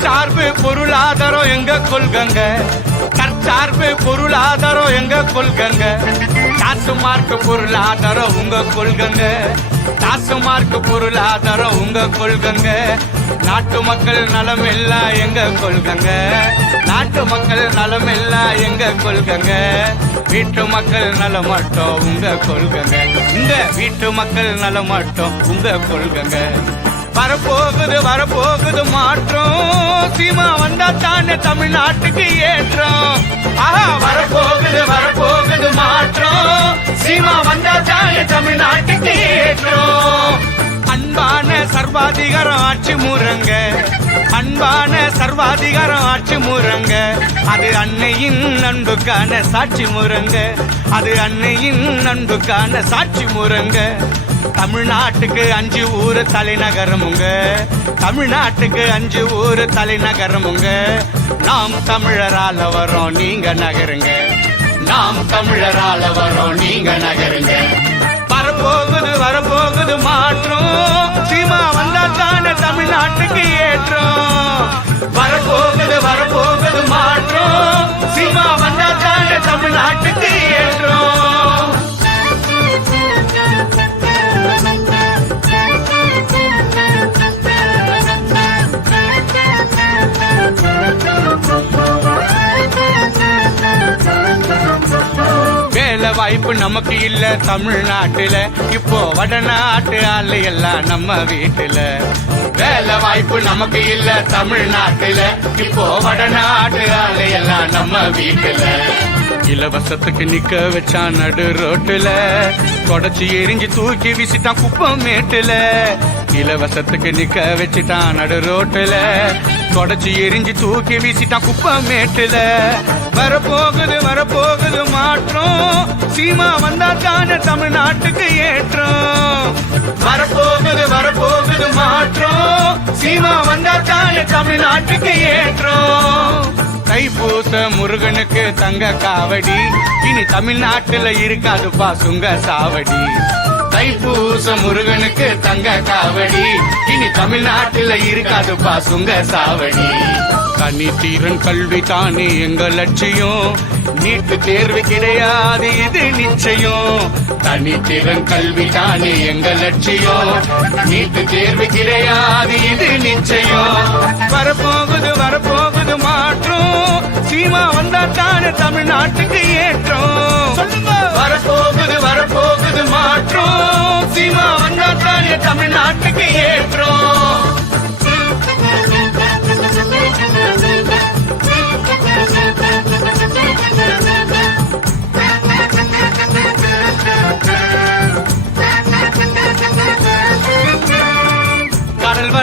தற்சார்பு பொருளாதாரம் எங்க கொள்கங்க? தற்சார்பு பொருளாதாரம் எங்க கொள்கங்க? காசு மார்க்கு பொருளாதாரம் உங்க கொள்கங்க. காசு மார்க்கு பொருளாதாரம் உங்க கொள்கங்க. நாட்டு மக்கள் நலம் எல்லாம் எங்க கொள்கங்க? நாட்டு மக்கள் நலம் எல்லாம் எங்க கொள்கங்க? வீட்டு மக்கள் நல மட்டும் உங்க கொள்கங்க. இந்த வீட்டு மக்கள் நல மட்டும் உங்க கொள்கங்க. வரப்போகுது வரப்போகுது மாற்றம். சீமா வந்தா தானே தமிழ்நாட்டுக்கு ஏற்றம். ஆஹா வரப்போகுது வரப்போகுது மாற்றம். சீமா வந்தா தானே தமிழ்நாட்டுக்கு ஏற்றம். அன்பான சர்வாதிகாரம் ஆட்சி முறங்க அன்பான சர்வாதிகாரம் ஆட்சி முறங்க அது அன்னையின் அன்புக்கான சாட்சி முறங்க அது அன்னையின் அன்புக்கான சாட்சி முறங்க தமிழ்நாட்டுக்கு அஞ்சு ஊர் தலைநகரமுங்க. தமிழ்நாட்டுக்கு அஞ்சு ஊர் தலைநகரமுங்க. நாம் தமிழரால வரோம் நீங்க நகருங்க. நாம் தமிழரால வரோம் நீங்க நகருங்க. வரப்போகுது வரப்போகுது மாற்றம். சீமா வந்தா தானே தமிழ்நாட்டுக்கு ஏற்றம். வரப்போகுது வரப்போகுது மாற்றம். சீமா வாய்ப்பு நமக்கு இல்ல தமிழ்நாட்டுல. இப்போ வடநாட்டு ஆளு எல்லாம் நம்ம வீட்டுல. வேலை வாய்ப்பு நமக்கு இல்ல தமிழ்நாட்டுல. இப்போ வடநாட்டு ஆளு எல்லாம் நம்ம வீட்டுல. இலவசத்துக்கு நிக்க வச்சா நடு ரோட்டுல. தொடச்சி எரிஞ்சு தூக்கி வீசிட்டான் குப்பம் மேட்டுல இலவசத்துக்கு நிக்க வச்சுட்டான் நடு ரோட்டுல. தொடச்சி எரிஞ்சு தூக்கி வீசிட்டான் குப்பம் மேட்டுல வரப்போகுது வரப்போகுது மாற்றம். சீமா வந்தா தானே தமிழ்நாட்டுக்கு ஏற்றம். வரப்போகுது வரப்போகுது மாற்றம். சீமா வந்தா தானே தமிழ்நாட்டுக்கு ஏற்றம். தைப்பூச முருகனுக்கு தங்க காவடி. இனி தமிழ்நாட்டுல இருக்காதுப்பா சுங்க சாவடி. தைப்பூச முருகனுக்கு தங்க காவடி. இனி தமிழ்நாட்டுல இருக்காது பாசுங்க சாவடி. தனி தீரன் கல்வி தானே எங்க லட்சியம். நீட்டு தேர்வு கிடையாது இது நிச்சயம். தனி திறன் கல்வி தானே எங்க லட்சியம். நீட்டு தேர்வு கிடையாது இது நிச்சயம். வரப்போகுது வரப்போகுது மாற்றம். சீமா வந்தா தானே தமிழ்நாட்டுக்கு தமிழ்நாட்டுக்கு ஏற்றம்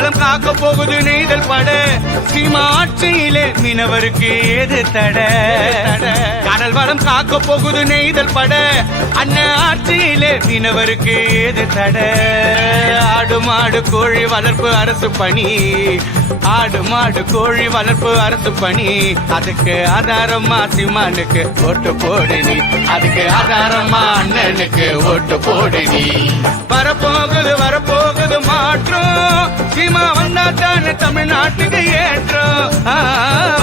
கடல் காக்க போகுது நெய்தல் பட. சீமா ஆட்சியிலே மீனவருக்கு ஏது தட? கடல் வளம் காக்க போகுது நெய்தல் பட. அண்ணன் ஆட்சியிலே மீனவருக்கு ஏது தட? ஆடு மாடு கோழி வளர்ப்பு அரசு பணி. ஆடு மாடு கோழி வளர்ப்பு அரசு பணி. அதுக்கு ஆதாரமா சீமானுக்கு ஓட்டு போடுனி அதுக்கு ஆதாரமா அண்ணனுக்கு ஓட்டு போடுனி வரப்போகுது வரப்போகுது மாற்றம். சீமா வந்தா தானே தமிழ்நாட்டுக்கு ஏற்றம்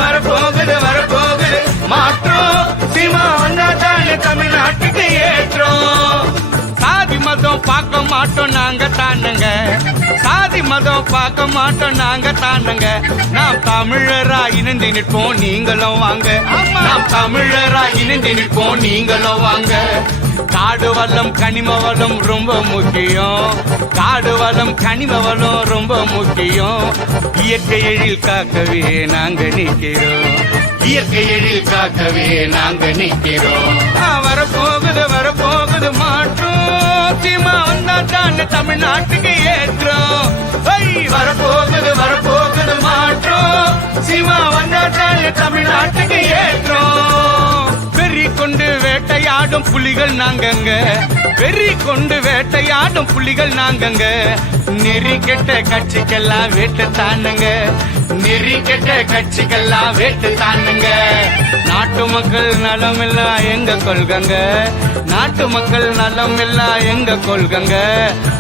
வரப்போகுது வரப்போகுது. மாற்றம் சீமா வந்தா தானே தமிழ்நாட்டுக்கு ஏற்றம் பார்க்க மாட்டோம் நாங்க தானுங்க. சாதி மதம் பார்க்க மாட்டோம் நாங்க தானுங்க. நாம் தமிழரா இணைந்து நிற்போம் நீங்களும் வாங்க. நாம் தமிழரா இணைந்து நிற்போம் நீங்களும் வாங்க. காடு வளம் கனிம வளம் ரொம்ப முக்கியம். காடு வளம் கனிம வளம் ரொம்ப முக்கியம். இயற்கை எழில் காக்கவே நாங்க நிற்கிறோம். இயற்கை எழில் காக்கவே நாங்க நிற்கிறோம். வரப்போகுது வரப்போகுது மாற்றம். நாங்க தமிழ்நாட்டுக்கு ஏற்றோம் வரப்போகுது வரப்போகுது மாற்றம். சீமா வந்தா தமிழ்நாட்டுக்கு ஏற்றோம் வெறி கொண்டு வேட்டையாடும் புலிகள் நாங்கங்க. வெறி கொண்டு வேட்டையாடும் புலிகள் நாங்கங்க. நெறி கெட்ட கட்சிக்கெல்லாம் வேட்டு தானுங்க. நெறி கெட்ட கட்சிக்கெல்லாம் வேட்டு தானுங்க. நாட்டு மக்கள் நலமெல்லாம் எங்க கொள்கங்க? நாட்டு மக்கள் நலம் எல்லாம் எங்க கொள்கங்க?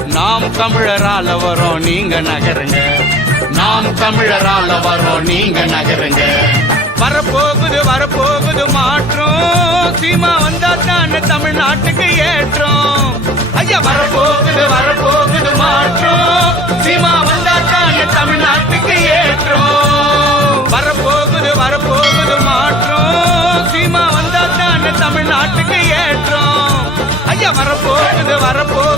நாம் தமிழரால வரோம் நீங்க நகருங்க. நாம் தமிழரால வரோம் நீங்க நகருங்க. வரப்போகுது வரப்போகுது மாற்றம். சீமா வந்தா தான் தமிழ்நாட்டுக்கு ஏற்றம். ஐயா வரப்போகுது வர சீமா